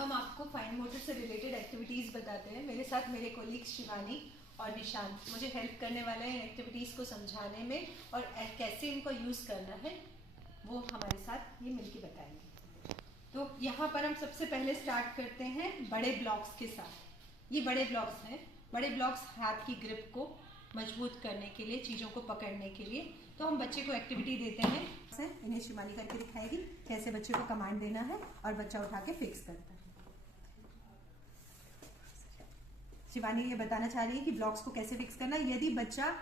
हम आपको fine motor से रिलेटेड एक्टिविटीज़ बताते हैं। मेरे साथ मेरे कोलीग्स शिवानी और निशांत मुझे हेल्प करने वाले हैं एक्टिविटीज़ को समझाने में और कैसे इनको यूज़ करना है वो हमारे साथ ये मिलके बताएंगे। तो यहाँ पर हम सबसे पहले स्टार्ट करते हैं बड़े ब्लॉक्स के साथ। ये बड़े ब्लॉक्स हैं। बड़े ब्लॉक्स हाथ की ग्रिप को मजबूत करने के लिए, चीज़ों को पकड़ने के लिए। तो हम बच्चे को एक्टिविटी देते हैं, इन्हें शिवानी करके दिखाएगी कैसे बच्चे को कमांड देना है और बच्चा उठा के फिक्स करता है। शिवानी ये बताना चाह रही है कि ब्लॉक्स को कैसे फिक्स करना है। यदि बच्चा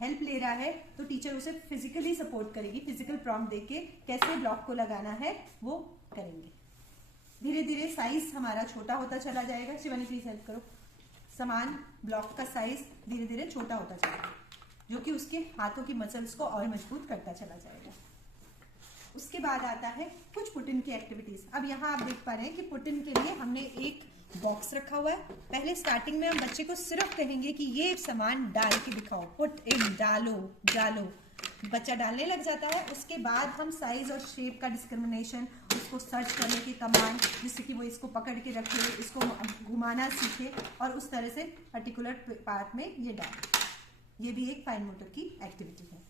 हेल्प ले रहा है तो टीचर उसे फिजिकली सपोर्ट करेगी, फिजिकल प्रॉम्प्ट देके कैसे ब्लॉक को लगाना है वो करेंगे। धीरे धीरे साइज हमारा छोटा होता चला जाएगा। शिवानी प्लीज हेल्प करो। समान ब्लॉक का साइज धीरे धीरे छोटा होता चलेगा, जो कि उसके हाथों की मसल्स को और मजबूत करता चला जाएगा। उसके बाद आता है कुछ पुट इन की एक्टिविटीज। अब यहाँ आप देख पा रहे हैं कि पुट इन के लिए हमने एक बॉक्स रखा हुआ है। पहले स्टार्टिंग में हम बच्चे को सिर्फ कहेंगे कि ये सामान डाल के दिखाओ, पुट इन, डालो डालो। बच्चा डालने लग जाता है। उसके बाद हम साइज और शेप का डिस्क्रिमिनेशन, उसको सर्च करने की कमांड, जिससे कि वो इसको पकड़ के रखे, इसको घुमाना सीखे और उस तरह से पर्टिकुलर पार्ट में ये डाले। ये भी एक फाइन मोटर की एक्टिविटी है।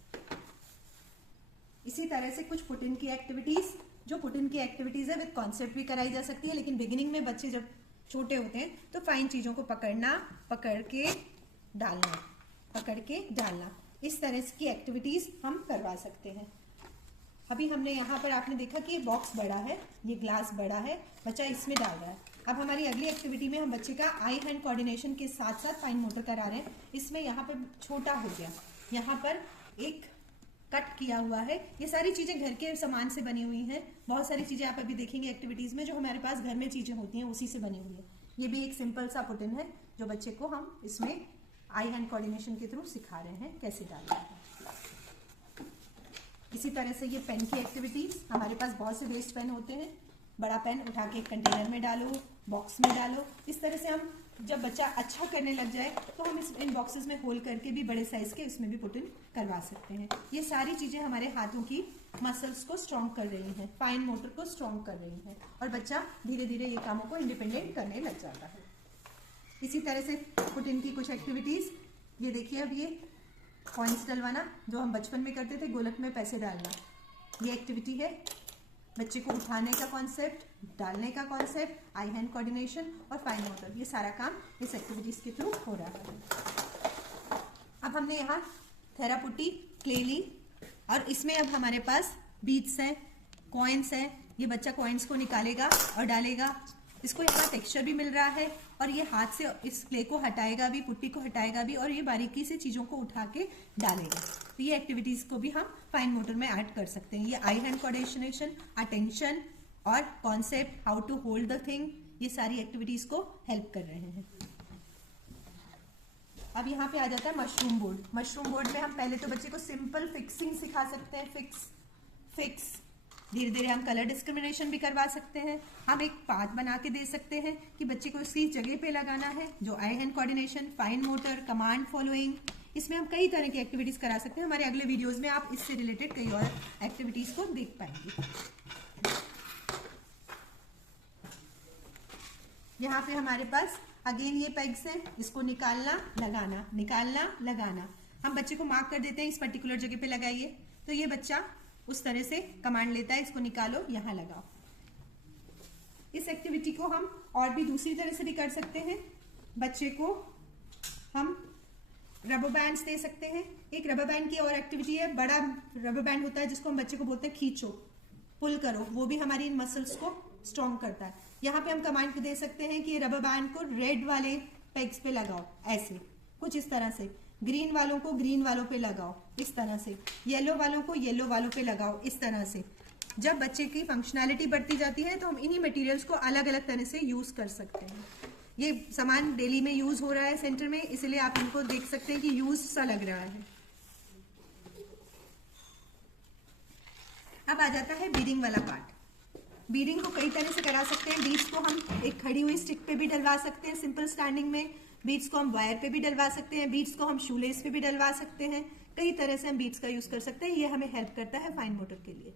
इसी तरह से कुछ पुट इन की एक्टिविटीज, जो पुट इन की एक्टिविटीज है विद कॉन्सेप्ट भी कराई जा सकती है, लेकिन बिगिनिंग में बच्चे जब छोटे होते हैं तो फाइन चीजों को पकड़ना, पकड़ के डालना, पकड़ के डालना, इस तरह की एक्टिविटीज हम करवा सकते हैं। अभी हमने यहाँ पर आपने देखा कि ये बॉक्स बड़ा है, ये ग्लास बड़ा है, बच्चा इसमें डाल रहा है। अब हमारी अगली एक्टिविटी में हम बच्चे का आई हैंड कोऑर्डिनेशन के साथ साथ फाइन मोटर करा रहे हैं। इसमें यहाँ पर छोटा हो गया, यहाँ पर एक कट किया हुआ है। ये सारी चीजें घर के सामान से बनी हुई हैं। बहुत सारी चीजें आप अभी देखेंगे एक्टिविटीज में जो हमारे पास घर में चीजें होती हैं उसी से बनी हुई है। ये भी एक सिंपल सा पुट इन है जो बच्चे को हम इसमें आई हैंड कोऑर्डिनेशन के थ्रू सिखा रहे हैं कैसे डालना है। इसी तरह से ये पेन की एक्टिविटीज, हमारे पास बहुत से वेस्ट पेन होते हैं। बड़ा पेन उठा के कंटेनर में डालो, बॉक्स में डालो। इस तरह से हम जब बच्चा अच्छा करने लग जाए तो हम इन बॉक्सेस में होल करके भी बड़े साइज के इसमें भी पुट इन करवा सकते हैं। ये सारी चीजें हमारे हाथों की मसल्स को स्ट्रॉन्ग कर रही हैं, फाइन मोटर को स्ट्रॉन्ग कर रही हैं और बच्चा धीरे धीरे ये कामों को इंडिपेंडेंट करने लग जाता है। इसी तरह से पुट इन की कुछ एक्टिविटीज, ये देखिए अब ये कॉइन्स डलवाना जो हम बचपन में करते थे, गोलक में पैसे डालना, ये एक्टिविटी है। बच्चे को उठाने का कॉन्सेप्ट, डालने का कॉन्सेप्ट, आई हैंड कोऑर्डिनेशन और फाइन मोटर, ये सारा काम इस एक्टिविटीज के थ्रू हो रहा है। अब हमने यहाँ थेरापुटी क्ले ली और इसमें अब हमारे पास बीड्स है, कॉइन्स है। ये बच्चा कॉइन्स को निकालेगा और डालेगा। इसको यहाँ टेक्सचर भी मिल रहा है और ये हाथ से इस क्ले को हटाएगा भी, पुट्टी को हटाएगा भी और ये बारीकी से चीजों को उठा के डालेगा। तो ये एक्टिविटीज को भी हम फाइन मोटर में ऐड कर सकते हैं। ये आई हैंड कोऑर्डिनेशन, अटेंशन और concept, how to hold the thing, ये सारी एक्टिविटीज को हेल्प कर रहे हैं। अब यहाँ पे आ जाता है मशरूम बोर्ड। मशरूम बोर्ड में हम पहले तो बच्चे को सिंपल फिक्सिंग सिखा सकते हैं, फिक्स। धीरे धीरे हम कलर डिस्क्रिमिनेशन भी करवा सकते हैं। हम एक पाथ बना के दे सकते हैं कि बच्चे को उसी जगह पे लगाना है, जो eye hand coordination, fine motor, command following, इसमें हम कई तरह की एक्टिविटीज करा सकते हैं। हमारे अगले वीडियोस में आप इससे रिलेटेड कई और एक्टिविटीज को देख पाएंगे। यहाँ पे हमारे पास अगेन ये पेग्स हैं, इसको निकालना लगाना, निकालना लगाना। हम बच्चे को मार्क कर देते हैं इस पर्टिकुलर जगह पे लगाइए, तो ये बच्चा उस तरह से कमांड लेता है, इसको निकालो, यहाँ लगाओ। इस एक्टिविटी को हम और भी दूसरी तरह से भी कर सकते हैं। बच्चे को हम रबर बैंड्स दे सकते हैं। एक रबर बैंड की और एक्टिविटी है, बड़ा रबर बैंड होता है जिसको हम बच्चे को बोलते हैं खींचो, पुल करो, वो भी हमारी इन मसल्स को स्ट्रॉन्ग करता है। यहाँ पे हम कमांड दे सकते हैं कि रबर बैंड को रेड वाले पेग्स पे लगाओ, ऐसे कुछ इस तरह से। ग्रीन वालों को ग्रीन वालों पे लगाओ, इस तरह से। येलो वालों को येलो वालों पे लगाओ, इस तरह से। जब बच्चे की फंक्शनैलिटी बढ़ती जाती है तो हम इन्हीं मटेरियल्स को अलग अलग तरह से यूज कर सकते हैं। ये सामान डेली में यूज हो रहा है सेंटर में, इसलिए आप इनको देख सकते हैं कि यूज सा लग रहा है। अब आ जाता है बीडिंग वाला पार्ट। बीडिंग को कई तरह से करा सकते हैं। बीड्स को हम एक खड़ी हुई स्टिक पे भी डलवा सकते हैं सिंपल स्टैंडिंग में। बीड्स को हम वायर पे भी डलवा सकते हैं। बीड्स को हम शूलेस पे भी डलवा सकते हैं। कई तरह से हम बीड्स का यूज कर सकते हैं। ये हमें हेल्प करता है फाइन मोटर के लिए।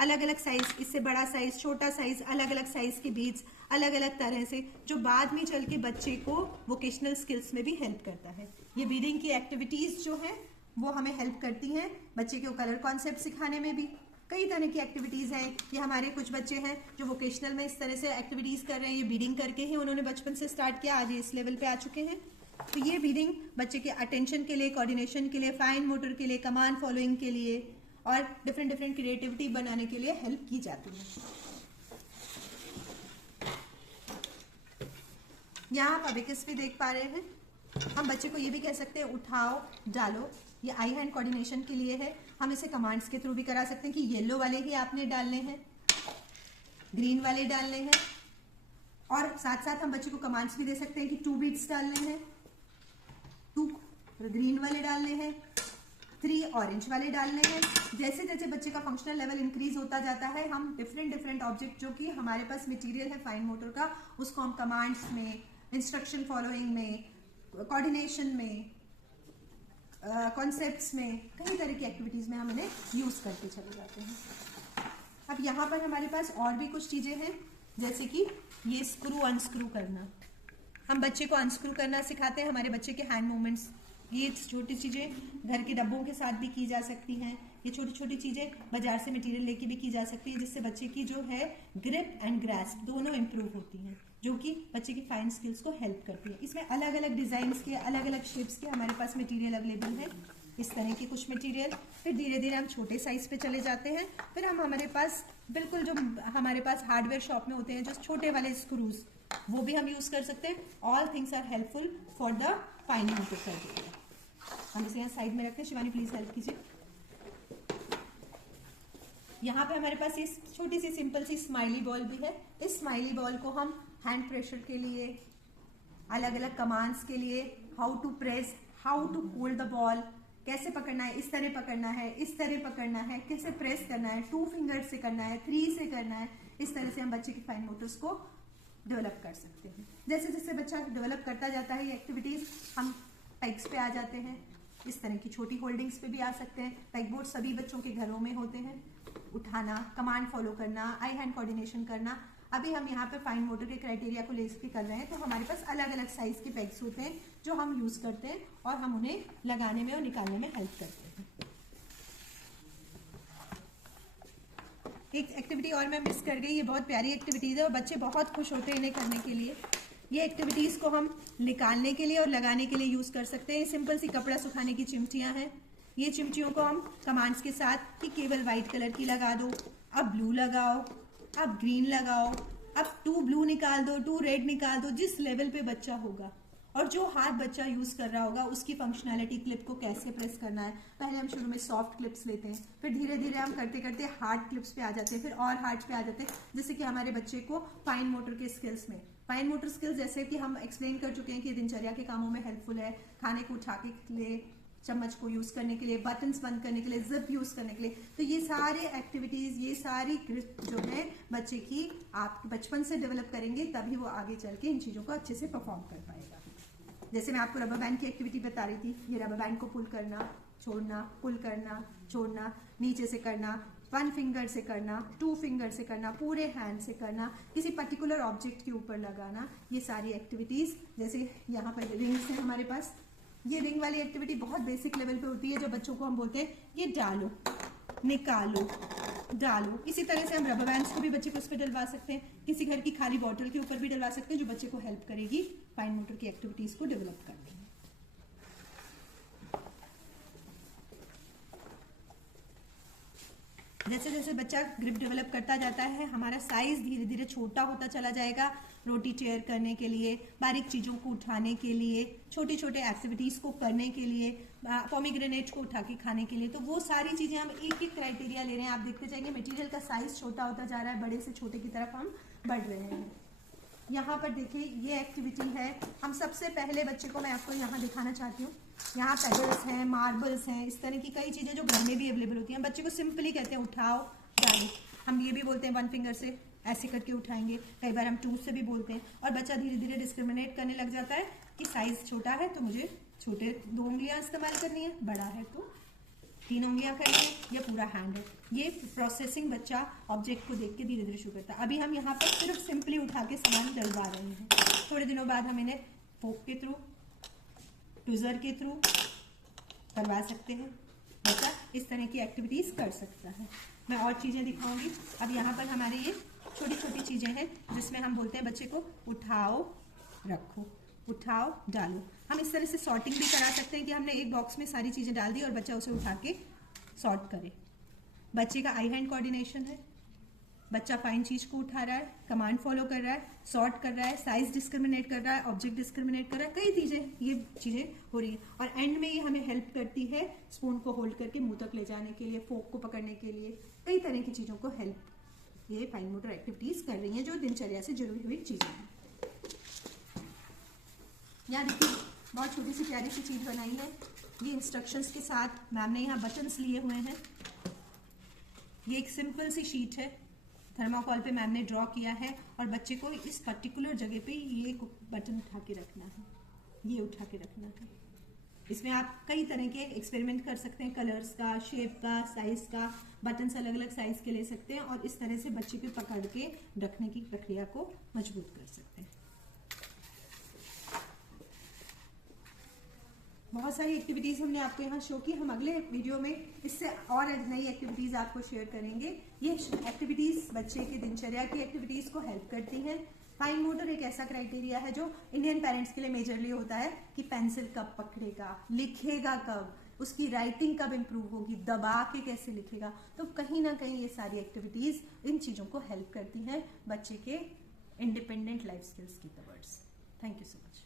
अलग अलग साइज, इससे बड़ा साइज, छोटा साइज, अलग अलग साइज के बीड्स, अलग अलग तरह से, जो बाद में चल के बच्चे को वोकेशनल स्किल्स में भी हेल्प करता है। ये बीडिंग की एक्टिविटीज जो है वो हमें हेल्प करती हैं बच्चे को कलर कॉन्सेप्ट सिखाने में भी। कई तरह की एक्टिविटीज हैं। ये हमारे कुछ बच्चे हैं जो वोकेशनल में इस तरह से एक्टिविटीज कर रहे हैं। ये बीडिंग करके ही उन्होंने बचपन से स्टार्ट किया, आज ये इस लेवल पे आ चुके हैं। तो ये बीडिंग बच्चे के अटेंशन के लिए, कोऑर्डिनेशन के लिए, फाइन मोटर के लिए, कमांड फॉलोइंग के लिए और डिफरेंट डिफरेंट क्रिएटिविटी बनाने के लिए हेल्प की जाती है। यहाँ आप अबेकस भी देख पा रहे हैं। हम बच्चे को ये भी कह सकते हैं उठाओ डालो, ये आई हैंड कोऑर्डिनेशन के लिए है। हम इसे कमांड्स के थ्रू भी करा सकते हैं कि येलो वाले ही आपने डालने हैं, ग्रीन वाले डालने हैं, और साथ साथ हम बच्चे को कमांड्स भी दे सकते हैं कि 2 बीट्स डालने हैं, 2 ग्रीन वाले डालने हैं, 3 ऑरेंज वाले डालने हैं। जैसे जैसे बच्चे का फंक्शनल लेवल इंक्रीज होता जाता है, हम डिफरेंट डिफरेंट ऑब्जेक्ट जो कि हमारे पास मटेरियल है फाइन मोटर का, उसको हम कमांड्स में, इंस्ट्रक्शन फॉलोइंग में, कोऑर्डिनेशन में, कॉन्सेप्ट्स में, कई तरह की एक्टिविटीज में हम इन्हें यूज करते चले जाते हैं। अब यहाँ पर हमारे पास और भी कुछ चीजें हैं, जैसे कि ये स्क्रू अनस्क्रू करना। हम बच्चे को अनस्क्रू करना सिखाते हैं। हमारे बच्चे के हैंड मूवमेंट्स, ये छोटी चीजें घर के डब्बों के साथ भी की जा सकती हैं। ये छोटी छोटी चीजें बाजार से मटेरियल लेके भी की जा सकती है, जिससे बच्चे की जो है ग्रिप एंड ग्रास्प दोनों इंप्रूव होती हैं, जो कि बच्चे की फाइन स्किल्स को हेल्प करती है। इसमें अलग अलग डिजाइन के, अलग अलग शेप्स के हमारे पास मटेरियल अवेलेबल है। इस तरह के कुछ मटेरियल, फिर धीरे धीरे हम छोटे साइज पे चले जाते हैं। फिर हम हमारे पास बिल्कुल जो हमारे पास हार्डवेयर शॉप में होते हैं जो छोटे वाले स्क्रूज, वो भी हम यूज कर सकते हैं। All things are helpful for the fine motor circuit. हम इसे यहाँ साइड में रखते हैं। शिवानी प्लीज हेल्प कीजिए। यहाँ पे हमारे पास ये छोटी सी सिंपल सी स्माइली बॉल भी है। इस स्माइली बॉल को हम हैंड प्रेशर के लिए, अलग अलग कमांड्स के लिए, how to press, how to hold the ball, कैसे पकड़ना है, इस तरह पकड़ना है, इस तरह पकड़ना है, कैसे प्रेस करना है, 2 फिंगर से करना है, 3 से करना है, इस तरह से हम बच्चे की फाइन मोटर्स को डेवलप कर सकते हैं। जैसे जैसे बच्चा डेवलप करता जाता है ये एक्टिविटीज, हम पेग्स पे आ जाते हैं। इस तरह की छोटी होल्डिंग्स पे भी आ सकते हैं। पेग बोर्ड सभी बच्चों के घरों में होते हैं। उठाना, कमांड फॉलो करना, आई हैंड कोऑर्डिनेशन करना। अभी हम यहाँ पे फाइन मोटर के क्राइटेरिया को लेकर कर रहे हैं, तो हमारे पास अलग अलग साइज के पेग्स होते हैं जो हम यूज करते हैं और हम उन्हें लगाने में और निकालने में हेल्प करते हैं। एक एक्टिविटी और मैं मिस कर गई, ये बहुत प्यारी एक्टिविटीज है और बच्चे बहुत खुश होते हैं इन्हें करने के लिए। ये एक्टिविटीज को हम निकालने के लिए और लगाने के लिए यूज कर सकते हैं। सिंपल सी कपड़ा सुखाने की चिमटियां हैं। ये चिमटियों को हम कमांड्स के साथ कि केवल व्हाइट कलर की लगा दो, अब ब्लू लगाओ, अब ग्रीन लगाओ, अब 2 ब्लू निकाल दो, 2 रेड निकाल दो, जिस लेवल पे बच्चा होगा और जो हाथ बच्चा यूज कर रहा होगा उसकी फंक्शनैलिटी, क्लिप को कैसे प्रेस करना है। पहले हम शुरू में सॉफ्ट क्लिप्स लेते हैं, फिर धीरे धीरे हम करते करते हार्ड क्लिप्स पे आ जाते हैं, फिर और हार्ड पे आ जाते हैं, जिससे कि हमारे बच्चे को फाइन मोटर के स्किल्स में, फाइन मोटर स्किल्स जैसे कि हम एक्सप्लेन कर चुके हैं कि दिनचर्या के कामों में हेल्पफुल है। खाने को उठा के लिए, चम्मच को यूज करने के लिए, बटन्स बंद करने के लिए, जिप यूज करने के लिए, तो ये सारे एक्टिविटीज, ये सारी ग्रिप जो है बच्चे की आप बचपन से डेवलप करेंगे, तभी वो आगे चल के इन चीजों को अच्छे से परफॉर्म कर पाएगा। जैसे मैं आपको रबर बैंड की एक्टिविटी बता रही थी, ये रबर बैंड को पुल करना, छोड़ना, पुल करना, छोड़ना, नीचे से करना, 1 फिंगर से करना, 2 फिंगर से करना, पूरे हैंड से करना, किसी पर्टिकुलर ऑब्जेक्ट के ऊपर लगाना, ये सारी एक्टिविटीज। जैसे यहाँ पर रिंग्स है हमारे पास, ये रिंग वाली एक्टिविटी बहुत बेसिक लेवल पे होती है, जो बच्चों को हम बोलते हैं ये डालो, निकालो, डालो। इसी तरह से हम रबर बैंड्स को भी बच्चे को उस पर डलवा सकते हैं, किसी घर की खाली बॉटल के ऊपर भी डलवा सकते हैं, जो बच्चे को हेल्प करेगी फाइन मोटर की एक्टिविटीज को डेवलप करने में। जैसे जैसे बच्चा ग्रिप डेवलप करता जाता है, हमारा साइज धीरे धीरे छोटा होता चला जाएगा। रोटी टेयर करने के लिए, बारीक चीजों को उठाने के लिए, छोटे छोटे एक्टिविटीज को करने के लिए, पोमीग्रेनेट को उठा के खाने के लिए, तो वो सारी चीजें हम एक एक क्राइटेरिया ले रहे हैं। आप देखते जाएंगे मटेरियल का साइज छोटा होता जा रहा है, बड़े से छोटे की तरफ हम बढ़ रहे हैं। यहाँ पर देखिए ये एक्टिविटी है। हम सबसे पहले बच्चे को, मैं आपको यहाँ दिखाना चाहती हूँ, यहाँ पेडल्स हैं, मार्बल्स हैं, इस तरह की कई चीजें जो घर में भी अवेलेबल होती हैं। बच्चे को सिंपली कहते हैं उठाओ डालो। हम ये भी बोलते हैं 1 फिंगर से ऐसे करके उठाएंगे, कई बार हम 2 से भी बोलते हैं, और बच्चा धीरे धीरे डिस्क्रिमिनेट करने लग जाता है कि साइज छोटा है तो मुझे छोटे 2 उंगलियां इस्तेमाल करनी है, बड़ा है तो 3 उंगलियां खड़ी हैं या पूरा हैंड है। ये प्रोसेसिंग बच्चा ऑब्जेक्ट को देख के धीरे धीरे शुरू करता है। अभी हम यहाँ पर सिर्फ सिंपली उठा के सामान डलवा रहे हैं। थोड़े दिनों बाद हम इन्हें फोक के थ्रू, ट्विज़र के थ्रू करवा सकते हैं। बच्चा इस तरह की एक्टिविटीज़ कर सकता है। मैं और चीज़ें दिखाऊंगी। अब यहाँ पर हमारे ये छोटी छोटी चीज़ें हैं जिसमें हम बोलते हैं बच्चे को उठाओ रखो, उठाओ डालो। हम इस तरह से सॉर्टिंग भी करा सकते हैं कि हमने एक बॉक्स में सारी चीज़ें डाल दी और बच्चा उसे उठा के सॉर्ट करे। बच्चे का आई हैंड कोऑर्डिनेशन है, बच्चा फाइन चीज को उठा रहा है, कमांड फॉलो कर रहा है, सॉर्ट कर रहा है, साइज डिस्क्रिमिनेट कर रहा है, ऑब्जेक्ट डिस्क्रिमिनेट कर रहा है, कई चीजें ये चीजें हो रही है। और एंड में ये हमें हेल्प करती है स्पून को होल्ड करके मुंह तक ले जाने के लिए, फोक को पकड़ने के लिए, कई तरह की चीजों को हेल्प ये फाइन मोटर एक्टिविटीज कर रही हैं जो दिनचर्या से जुड़ी हुई चीजें हैं। यहाँ देखिए बहुत छोटी सी प्यारी सी चीज बनाई है। ये इंस्ट्रक्शंस के साथ मैम ने यहाँ बटन्स लिए हुए हैं। ये एक सिंपल सी शीट है, थर्माकोल पे मैम ने ड्रॉ किया है और बच्चे को इस पर्टिकुलर जगह पे ये बटन उठा के रखना है, ये उठा के रखना है। इसमें आप कई तरह के एक्सपेरिमेंट कर सकते हैं, कलर्स का, शेप का, साइज का, बटन्स अलग अलग साइज के ले सकते हैं और इस तरह से बच्चे पे पकड़ के रखने की प्रक्रिया को मजबूत कर सकते हैं। बहुत सारी एक्टिविटीज हमने आपको यहाँ शो की। हम अगले वीडियो में इससे और नई एक्टिविटीज आपको शेयर करेंगे। ये एक्टिविटीज बच्चे की दिनचर्या की एक्टिविटीज को हेल्प करती हैं। फाइन मोटर एक ऐसा क्राइटेरिया है जो इंडियन पेरेंट्स के लिए मेजरली होता है कि पेंसिल कब पकड़ेगा, लिखेगा कब, उसकी राइटिंग कब इम्प्रूव होगी, दबा के कैसे लिखेगा। तो कहीं ना कहीं ये सारी एक्टिविटीज इन चीजों को हेल्प करती हैं बच्चे के इंडिपेंडेंट लाइफ स्किल्स की towards. Thank you so much.